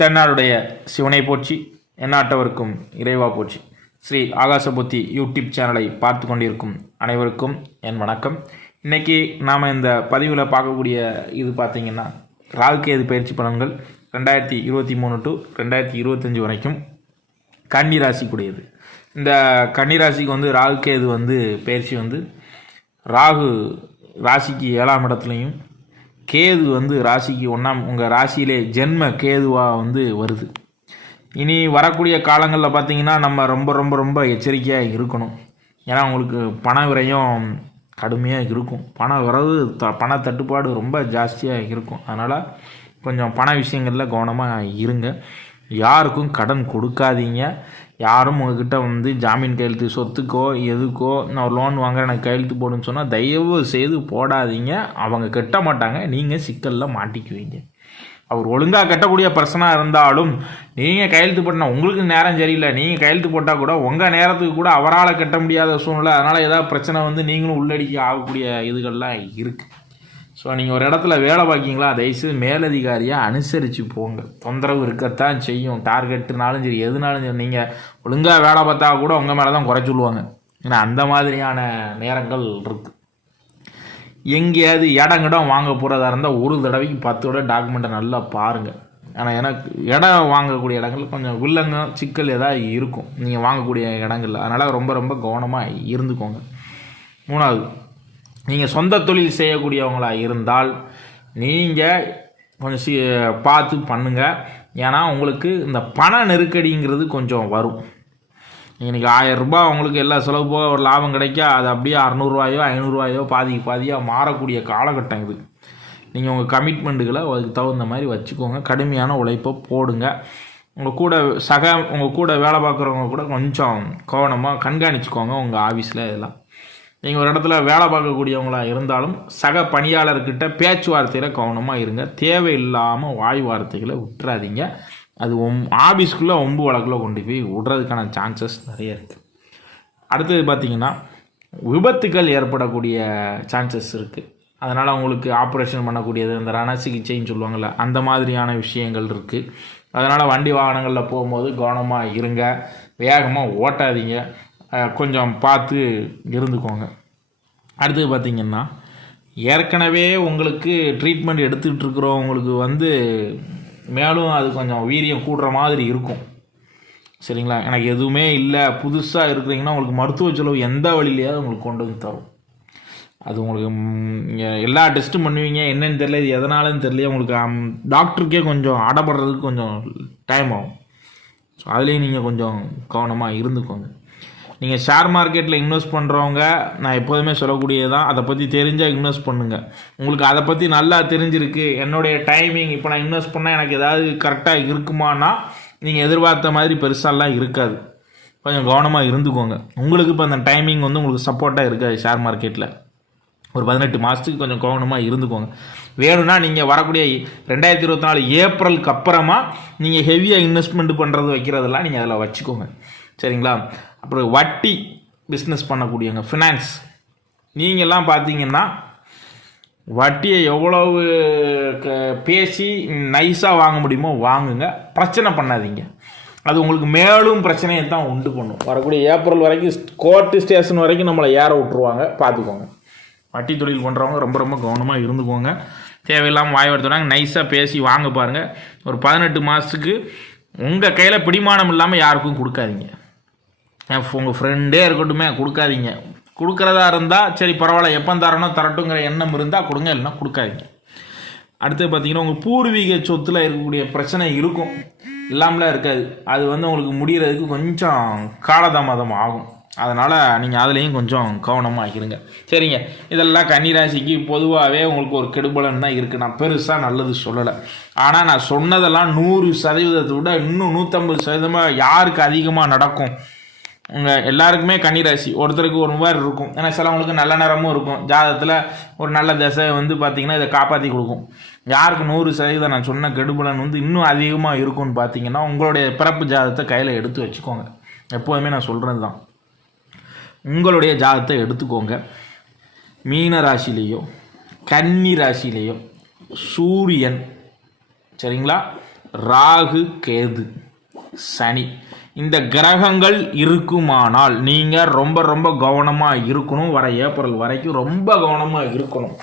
தென்னாடுடைய சிவனை போற்றி எந்நாட்டவருக்கும் இறைவா போற்றி. ஸ்ரீ ஆகாசபுத்தி யூடியூப் சேனலை பார்த்து கொண்டிருக்கும் அனைவருக்கும் என் வணக்கம். இன்னைக்கு நாம் இந்த பதிவில் பார்க்கக்கூடிய இது பார்த்திங்கன்னா ராகுகேது பயிற்சி பலன்கள்? ரெண்டாயிரத்தி இருபத்தி மூணு டு ரெண்டாயிரத்தி இருபத்தஞ்சி வரைக்கும் கன்னி ராசிக்குடையது. இந்த கன்னி ராசிக்கு வந்து ராகுகேது வந்து பயிற்சி வந்து? ராகு ராசிக்கு ஏழாம் இடத்துலையும் கேது வந்து ராசிக்கு ஒன்றாம் உங்கள் ராசியிலே ஜென்ம கேதுவாக வந்து வருது. இனி வரக்கூடிய காலங்களில் பார்த்திங்கன்னா நம்ம ரொம்ப ரொம்ப ரொம்ப எச்சரிக்கையாக இருக்கணும். ஏன்னா உங்களுக்கு பண விரயம் கடுமையாக இருக்கும். பண வரவு த பண தட்டுப்பாடு ரொம்ப ஜாஸ்தியாக இருக்கும். அதனால் கொஞ்சம் பண விஷயங்களில் கவனமாக இருங்க. யாருக்கும் கடன் கொடுக்காதீங்க. யாரும் உங்ககிட்ட வந்து ஜாமீன் கையெழுத்து சொத்துக்கோ எதுக்கோ நான் ஒரு லோன் வாங்குறேன் எனக்கு கையெழுத்து போடுன்னு சொன்னால் தயவு செய்து போடாதீங்க. அவங்க கட்ட மாட்டாங்க. நீங்கள் சிக்கலில் மாட்டிக்குவீங்க. அவர் ஒழுங்காக கட்டக்கூடிய பர்சனாக இருந்தாலும் நீங்கள் கையெழுத்து போட்டால் உங்களுக்கு நேரம் சரியில்லை. நீங்கள் கையெழுத்து போட்டால் கூட உங்கள் நேரத்துக்கு கூட அவரால் கட்ட முடியாத சூழ்நிலை. அதனால் ஏதாவது பிரச்சனை வந்து நீங்களும் உள்ளடிக்க ஆகக்கூடிய இதுகள்லாம் இருக்குது ஸோ நீங்கள் ஒரு இடத்துல வேலை பார்க்கீங்களா தயவுசெய்து மேலதிகாரியாக அனுசரித்து போங்க. தொந்தரவு இருக்கத்தான் செய்யும். டார்கெட்டுனாலும் சரி எதுனாலும் சரி நீங்கள் ஒழுங்காக வேலை பார்த்தா கூட உங்கள் மேலே தான் குறை சொல்லுவாங்க. ஏன்னா அந்த மாதிரியான நேரங்கள் இருக்குது எங்கேயாவது இடங்கிடம் வாங்க போகிறதா இருந்தால் ஒரு தடவைக்கு பத்து தடவை டாக்குமெண்ட்டை நல்லா பாருங்கள் ஆனால் எனக்கு இடம் வாங்கக்கூடிய இடங்கள் கொஞ்சம் வில்லங்க சிக்கல் ஏதாவது இருக்கும். நீங்கள் வாங்கக்கூடிய இடங்கள்ல. அதனால் ரொம்ப ரொம்ப கவனமாக இருந்துக்கோங்க. மூணாவது நீங்கள் சொந்த தொழில் செய்யக்கூடியவங்களாக இருந்தால் நீங்கள் கொஞ்சம் சி பார்த்து பண்ணுங்கள் ஏன்னா உங்களுக்கு இந்த பண நெருக்கடிங்கிறது கொஞ்சம் வரும். இன்றைக்கி ஆயரரூபா உங்களுக்கு எல்லா செலவு போக ஒரு லாபம் கிடைக்கா அது அப்படியே அறநூறுவாயோ ஐநூறுரூவாயோ பாதிக்கு பாதியாக மாறக்கூடிய காலகட்டம் இது. நீங்கள் உங்கள் கமிட்மெண்ட்டுகளை அதுக்கு தகுந்த மாதிரி வச்சுக்கோங்க. கடுமையான உழைப்பை போடுங்க. உங்கள் கூட சக உங்கள் கூட வேலை பார்க்குறவங்க கூட கொஞ்சம் கவனமாக கண்காணிச்சுக்கோங்க உங்கள் ஆஃபீஸில் இதெல்லாம். நீங்கள் ஒரு இடத்துல வேலை பார்க்கக்கூடியவங்களா இருந்தாலும் சக பணியாளர்கிட்ட பேச்சுவார்த்தையில் கவனமாக இருங்க. தேவையில்லாமல் வாய் வார்த்தைகளை விட்டுறாதீங்க அது ஒம் ஆஃபீஸ்க்குள்ளே ஒம்பு வழக்கில் கொண்டு போய் விடுறதுக்கான சான்சஸ் நிறைய இருக்குது அடுத்தது பார்த்திங்கன்னா விபத்துக்கள் ஏற்படக்கூடிய சான்சஸ் இருக்குது அதனால் உங்களுக்கு ஆப்ரேஷன் பண்ணக்கூடியது இந்த ரண சிகிச்சைன்னு சொல்லுவாங்கள்ல அந்த மாதிரியான விஷயங்கள் இருக்குது அதனால் வண்டி வாகனங்களில் போகும்போது கவனமாக இருங்க. வேகமாக ஓட்டாதீங்க. கொஞ்சம் பார்த்து இருந்துக்கோங்க. அடுத்தது பார்த்திங்கன்னா ஏற்கனவே உங்களுக்கு ட்ரீட்மெண்ட் எடுத்துக்கிட்டு இருக்கிறவங்களுக்கு வந்து மேலும் அது கொஞ்சம் வீரியம் கூடுற மாதிரி இருக்கும். சரிங்களா? எனக்கு எதுவுமே இல்லை. புதுசாக இருக்கிறீங்கன்னா உங்களுக்கு மருத்துவ செலவு எந்த வழியிலையாவது உங்களுக்கு கொண்டு வந்து தரும். அது உங்களுக்கு எல்லா டெஸ்ட்டும் பண்ணுவீங்க. என்னன்னு தெரியல இது எதனாலன்னு தெரியல. உங்களுக்கு டாக்டருக்கே கொஞ்சம் அடப்படுறதுக்கு கொஞ்சம் டைம் ஆகும். ஸோ அதுலேயும் நீங்கள் கொஞ்சம் கவனமாக இருந்துக்கோங்க. நீங்கள் ஷேர் மார்க்கெட்டில் இன்வெஸ்ட் பண்ணுறவங்க நான் எப்போதுமே சொல்லக்கூடியது தான் அதை பற்றி தெரிஞ்சால் இன்வெஸ்ட் பண்ணுங்கள் உங்களுக்கு அதை பற்றி நல்லா தெரிஞ்சிருக்கு என்னுடைய டைமிங் இப்போ நான் இன்வெஸ்ட் பண்ணால் எனக்கு ஏதாவது கரெக்டாக இருக்குமானா நீங்கள் எதிர்பார்த்த மாதிரி பெருசாலாம் இருக்காது. கொஞ்சம் கவனமாக இருந்துக்கோங்க. உங்களுக்கு இப்போ அந்த டைமிங் வந்து உங்களுக்கு சப்போர்ட்டாக இருக்காது ஷேர் மார்க்கெட்டில் ஒரு பதினெட்டு மாதத்துக்கு கொஞ்சம் கவனமாக இருந்துக்கோங்க. வேணும்னா நீங்கள் வரக்கூடிய ரெண்டாயிரத்தி இருபத்தி நாலு ஏப்ரலுக்கு அப்புறமா நீங்கள் ஹெவியாக இன்வெஸ்ட்மெண்ட் பண்ணுறது வைக்கிறதெல்லாம் நீங்கள் அதில் வச்சுக்கோங்க. சரிங்களா? அப்புறம் வட்டி பிஸ்னஸ் பண்ணக்கூடியவங்க ஃபினான்ஸ் நீங்கள்லாம் பார்த்தீங்கன்னா வட்டியை எவ்வளவு க- பேசி நைஸாக வாங்க முடியுமோ வாங்குங்க. பிரச்சனை பண்ணாதீங்க. அது உங்களுக்கு மேலும் பிரச்சனையை தான் உண்டு பண்ணும். வரக்கூடிய ஏப்ரல் வரைக்கும் கோர்ட்டு ஸ்டேஷன் வரைக்கும் நம்மளை ஏற விட்டுருவாங்க. பார்த்துக்கோங்க. வட்டி தொழில் பண்ணுறவங்க ரொம்ப ரொம்ப கவனமாக இருந்துக்கோங்க. தேவையில்லாமல் வாய் வருத்துறாங்க நைஸாக பேசி வாங்க பாருங்கள் ஒரு பதினெட்டு மாதத்துக்கு உங்கள் கையில் பிடிமானம் இல்லாமல் யாருக்கும் கொடுக்காதீங்க. உங்கள் ஃப்ரெண்டே இருக்கட்டுமே கொடுக்காதீங்க. கொடுக்குறதா இருந்தால் சரி பரவாயில்ல எப்போ தரணும் தரட்டுங்கிற எண்ணம் இருந்தால் கொடுங்க இல்லைன்னா கொடுக்காதீங்க. அடுத்து பார்த்தீங்கன்னா உங்கள் பூர்வீக சொத்தில் இருக்கக்கூடிய பிரச்சனை இருக்கும். இல்லாமலாம் இருக்காது. அது வந்து உங்களுக்கு முடிகிறதுக்கு கொஞ்சம் காலதாமதம் ஆகும். அதனால் நீங்கள் அதுலேயும் கொஞ்சம் கவனமாக இருங்க. சரிங்க. இதெல்லாம் கன்னிராசிக்கு பொதுவாகவே உங்களுக்கு ஒரு கெடுபலன் தான் இருக்குது நான் பெருசாக நல்லது சொல்லலை. ஆனால் நான் சொன்னதெல்லாம் நூறு சதவீதத்தை விட இன்னும் நூற்றம்பது சதவீதமாக யாருக்கு அதிகமாக நடக்கும்? எல்லாருக்குமே கன்னிராசி ஒருத்தருக்கு ஒரு மாதிரி இருக்கும். ஏன்னா சிலவங்களுக்கு நல்ல நேரமும் இருக்கும். ஜாதகத்தில் ஒரு நல்ல தசை வந்து பார்த்திங்கன்னா இதை காப்பாற்றி கொடுக்கும். யாருக்கு நூறு சதவீதம் நான் சொன்ன கெடுபலன் வந்து இன்னும் அதிகமாக இருக்கும்னு பார்த்தீங்கன்னா உங்களுடைய பிறப்பு ஜாதகத்தை கையில் எடுத்து வச்சுக்கோங்க. எப்போதுமே நான் சொல்கிறது தான் உங்களுடைய ஜாதகத்தை எடுத்துக்கோங்க. மீன ராசிலேயோ கன்னி ராசிலேயோ சூரியன் சரிங்களா? ராகு கேது சனி. இந்த கிரகங்கள் இருக்குமானால் நீங்கள் ரொம்ப ரொம்ப கவனமாக இருக்கணும். வர ஏப்ரல் வரைக்கும் ரொம்ப கவனமாக இருக்கணும்.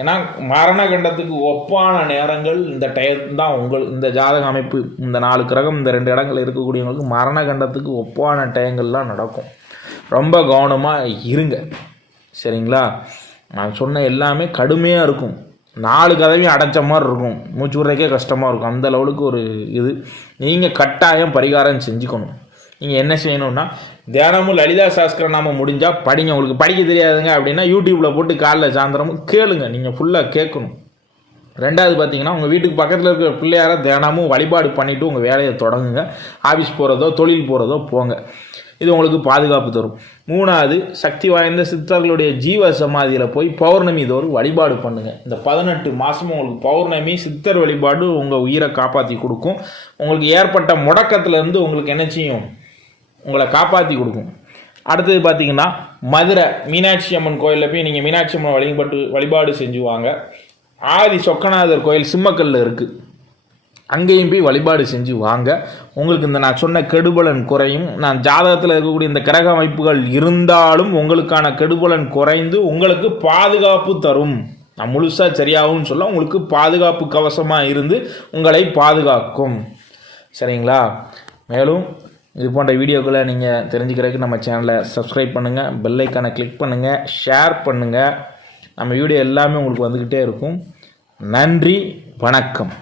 ஏன்னா மரண கண்டத்துக்கு ஒப்பான நேரங்கள் இந்த டயம் தான் உங்கள் இந்த ஜாதக அமைப்பு இந்த நாலு கிரகம் இந்த ரெண்டு இடங்கள் இருக்கக்கூடியவங்களுக்கு மரண கண்டத்துக்கு ஒப்பான டயங்கள்லாம் நடக்கும். ரொம்ப கவனமாக இருங்க. சரிங்களா? நான் சொன்ன எல்லாமே கடுமையாக இருக்கும். நாலு கதவையும் அடைச்ச மாதிரி இருக்கும். மூச்சு விடுறதுக்கே கஷ்டமாக இருக்கும். அந்த லெவலுக்கு ஒரு இது. நீங்கள் கட்டாயம் பரிகாரம் செஞ்சுக்கணும். நீங்கள் என்ன செய்யணும்னா தினமும் லலிதா சாஸ்திர நாம முடிஞ்சால் படிங்க. உங்களுக்கு படிக்க தெரியாதுங்க அப்படின்னா யூடியூப்பில் போட்டு காலைல சாயந்தரமும் கேளுங்க. நீங்கள் ஃபுல்லாக கேட்கணும். ரெண்டாவது பார்த்தீங்கன்னா உங்கள் வீட்டுக்கு பக்கத்தில் இருக்கிற பிள்ளையார தினமும் வழிபாடு பண்ணிவிட்டு உங்கள் வேலையை தொடங்குங்க. ஆஃபீஸ் போகிறதோ தொழில் போகிறதோ போங்க. இது உங்களுக்கு பாதுகாப்பு தரும். மூணாவது சக்தி வாய்ந்த சித்தர்களுடைய ஜீவ சமாதியில் போய் பௌர்ணமி தோறும் வழிபாடு பண்ணுங்கள் இந்த பதினெட்டு மாதமும் உங்களுக்கு பௌர்ணமி சித்தர் வழிபாடு உங்கள் உயிரை காப்பாற்றி கொடுக்கும். உங்களுக்கு ஏற்பட்ட முடக்கத்துலேருந்து உங்களுக்கு என்ன செய்யும்? உங்களை காப்பாற்றி கொடுக்கும். அடுத்தது பார்த்தீங்கன்னா மதுரை மீனாட்சி அம்மன் கோயிலில் போய் நீங்கள் மீனாட்சி அம்மன் வழிபட்டு வழிபாடு செஞ்சுவாங்க. ஆதி சொக்கநாதர் கோயில் சிம்மக்கல்லில் இருக்குது அங்கேயும் போய் வழிபாடு செஞ்சு வாங்க. உங்களுக்கு இந்த நான் சொன்ன கெடுபலன் குறையும். நான் ஜாதகத்தில் இருக்கக்கூடிய இந்த கிரக அமைப்புகள் இருந்தாலும் உங்களுக்கான கெடுபலன் குறைந்து உங்களுக்கு பாதுகாப்பு தரும். நான் முழுசாக சரியாகும்னு சொல்ல உங்களுக்கு பாதுகாப்பு கவசமாக இருந்து உங்களை பாதுகாக்கும். சரிங்களா? மேலும் இது போன்ற வீடியோக்களை நீங்கள் தெரிஞ்சுக்கிறதுக்கு நம்ம சேனலை சப்ஸ்கிரைப் பண்ணுங்கள் பெல் கிளிக் பண்ணுங்கள் ஷேர் பண்ணுங்கள் நம்ம வீடியோ எல்லாமே உங்களுக்கு வந்துக்கிட்டே இருக்கும். நன்றி வணக்கம்.